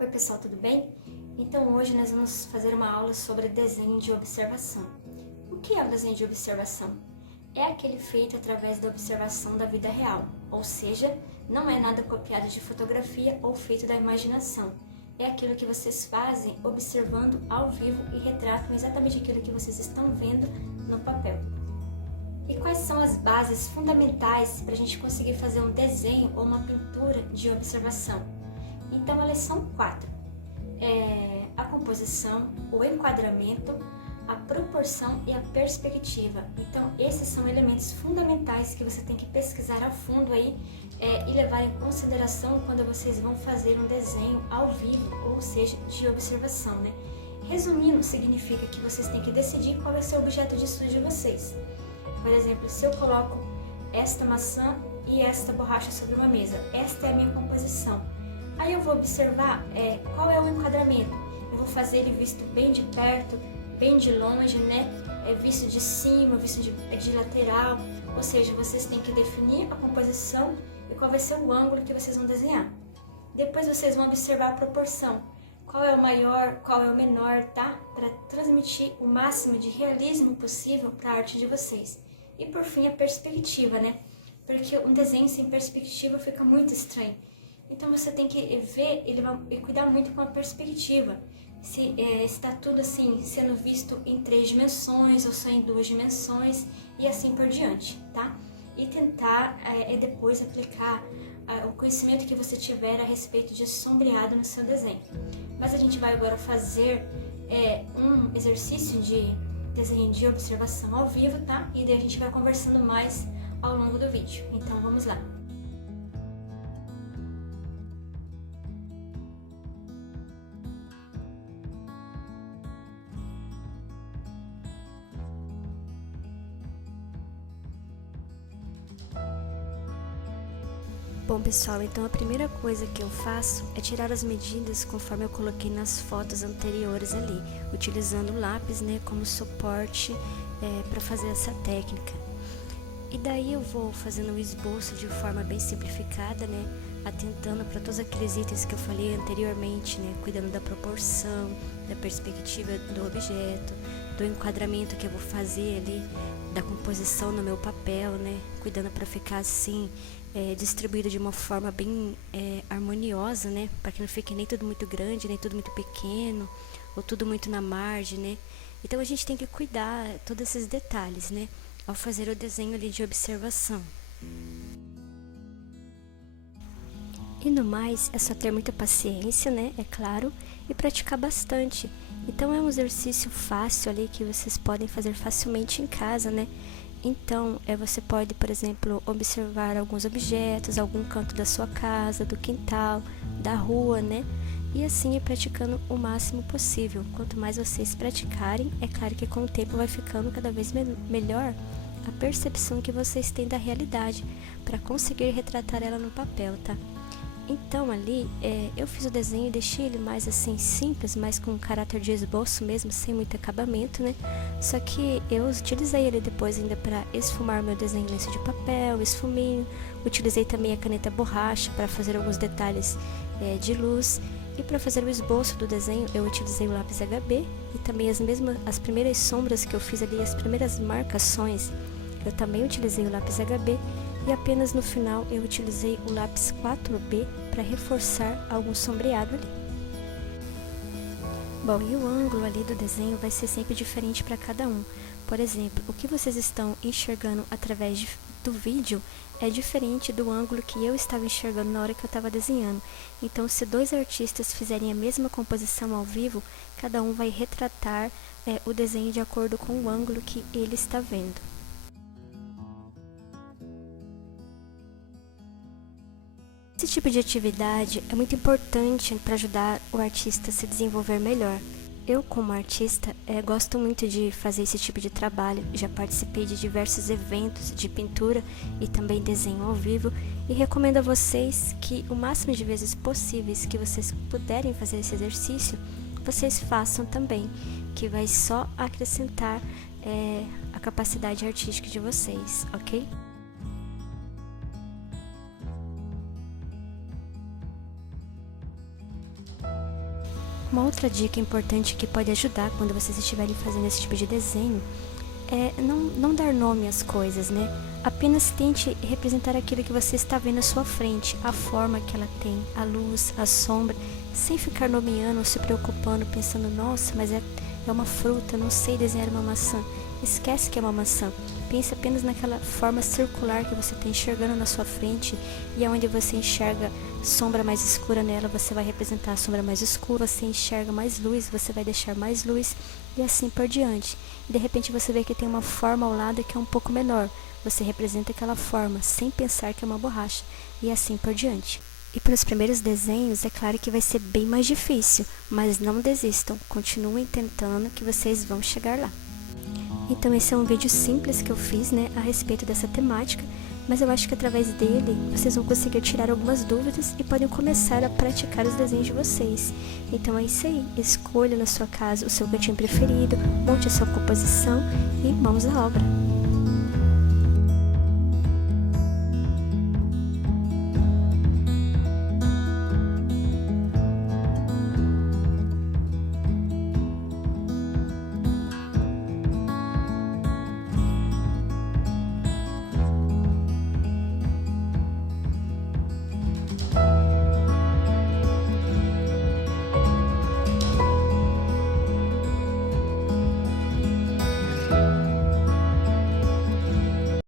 Oi pessoal, tudo bem? Então hoje nós vamos fazer uma aula sobre desenho de observação. O que é o desenho de observação? É aquele feito através da observação da vida real, ou seja, não é nada copiado de fotografia ou feito da imaginação. É aquilo que vocês fazem observando ao vivo e retratam exatamente aquilo que vocês estão vendo no papel. E quais são as bases fundamentais para a gente conseguir fazer um desenho ou uma pintura de observação? Então elas são 4. A composição, o enquadramento, a proporção e a perspectiva. Então esses são elementos fundamentais que você tem que pesquisar a fundo aí e levar em consideração quando vocês vão fazer um desenho ao vivo, ou seja, de observação, né? Resumindo, significa que vocês têm que decidir qual vai ser o objeto de estudo de vocês. Por exemplo, se eu coloco esta maçã e esta borracha sobre uma mesa, esta é a minha composição. Aí eu vou observar qual é o enquadramento. Eu vou fazer ele visto bem de perto, bem de longe, né? Visto de cima, visto de lateral. Ou seja, vocês têm que definir a composição e qual vai ser o ângulo que vocês vão desenhar. Depois vocês vão observar a proporção. Qual é o maior, qual é o menor, tá? Para transmitir o máximo de realismo possível para a arte de vocês. E por fim, a perspectiva, né? Porque um desenho sem perspectiva fica muito estranho. Então você tem que ver e cuidar muito com a perspectiva. Se está tudo assim sendo visto em 3 dimensões ou só em 2 dimensões e assim por diante, tá? E tentar depois aplicar o conhecimento que você tiver a respeito de sombreado no seu desenho. Mas a gente vai agora fazer um exercício de desenho de observação ao vivo, tá? E daí a gente vai conversando mais ao longo do vídeo. Então vamos lá. Bom pessoal, então a primeira coisa que eu faço é tirar as medidas conforme eu coloquei nas fotos anteriores ali, utilizando o lápis, né, como suporte para fazer essa técnica. E daí eu vou fazendo o esboço de forma bem simplificada, né, atentando para todos aqueles itens que eu falei anteriormente, né, cuidando da proporção, da perspectiva do objeto, do enquadramento que eu vou fazer ali, da composição no meu papel, né, cuidando para ficar assim distribuído de uma forma bem harmoniosa, né, para que não fique nem tudo muito grande, nem tudo muito pequeno, ou tudo muito na margem, né. Então a gente tem que cuidar todos esses detalhes, né, ao fazer o desenho ali de observação. E no mais, é só ter muita paciência, né, é claro, e praticar bastante. Então é um exercício fácil ali que vocês podem fazer facilmente em casa, né. Então, você pode, por exemplo, observar alguns objetos, algum canto da sua casa, do quintal, da rua, né? E assim ir praticando o máximo possível. Quanto mais vocês praticarem, é claro que com o tempo vai ficando cada vez melhor a percepção que vocês têm da realidade, para conseguir retratar ela no papel, tá? Então ali, eu fiz o desenho e deixei ele mais assim simples, mais com caráter de esboço mesmo, sem muito acabamento, né? Só que eu utilizei ele depois ainda para esfumar meu desenho em lenço de papel, esfuminho. Utilizei também a caneta borracha para fazer alguns detalhes de luz. E para fazer o esboço do desenho, eu utilizei o lápis HB e também as primeiras sombras que eu fiz ali, as primeiras marcações, eu também utilizei o lápis HB. E apenas no final eu utilizei o lápis 4B para reforçar algum sombreado ali. Bom, e o ângulo ali do desenho vai ser sempre diferente para cada um. Por exemplo, o que vocês estão enxergando através do vídeo é diferente do ângulo que eu estava enxergando na hora que eu estava desenhando. Então, se 2 artistas fizerem a mesma composição ao vivo, cada um vai retratar o desenho de acordo com o ângulo que ele está vendo. Esse tipo de atividade é muito importante para ajudar o artista a se desenvolver melhor. Eu, como artista, gosto muito de fazer esse tipo de trabalho. Já participei de diversos eventos de pintura e também desenho ao vivo e recomendo a vocês que o máximo de vezes possíveis que vocês puderem fazer esse exercício, vocês façam também, que vai só acrescentar a capacidade artística de vocês, ok? Uma outra dica importante que pode ajudar quando vocês estiverem fazendo esse tipo de desenho é não dar nome às coisas, né? Apenas tente representar aquilo que você está vendo à sua frente, a forma que ela tem, a luz, a sombra, sem ficar nomeando ou se preocupando, pensando, nossa, mas é uma fruta, não sei desenhar uma maçã. Esquece que é uma maçã. Pense apenas naquela forma circular que você está enxergando na sua frente, e aonde você enxerga sombra mais escura nela, você vai representar a sombra mais escura. Você enxerga mais luz, você vai deixar mais luz, e assim por diante. E de repente você vê que tem uma forma ao lado que é um pouco menor. Você representa aquela forma, sem pensar que é uma borracha, e assim por diante. E para os primeiros desenhos, é claro que vai ser bem mais difícil, mas não desistam, continuem tentando que vocês vão chegar lá. Então esse é um vídeo simples que eu fiz, né, a respeito dessa temática, mas eu acho que através dele vocês vão conseguir tirar algumas dúvidas e podem começar a praticar os desenhos de vocês. Então é isso aí, escolha na sua casa o seu cantinho preferido, monte a sua composição e mãos à obra.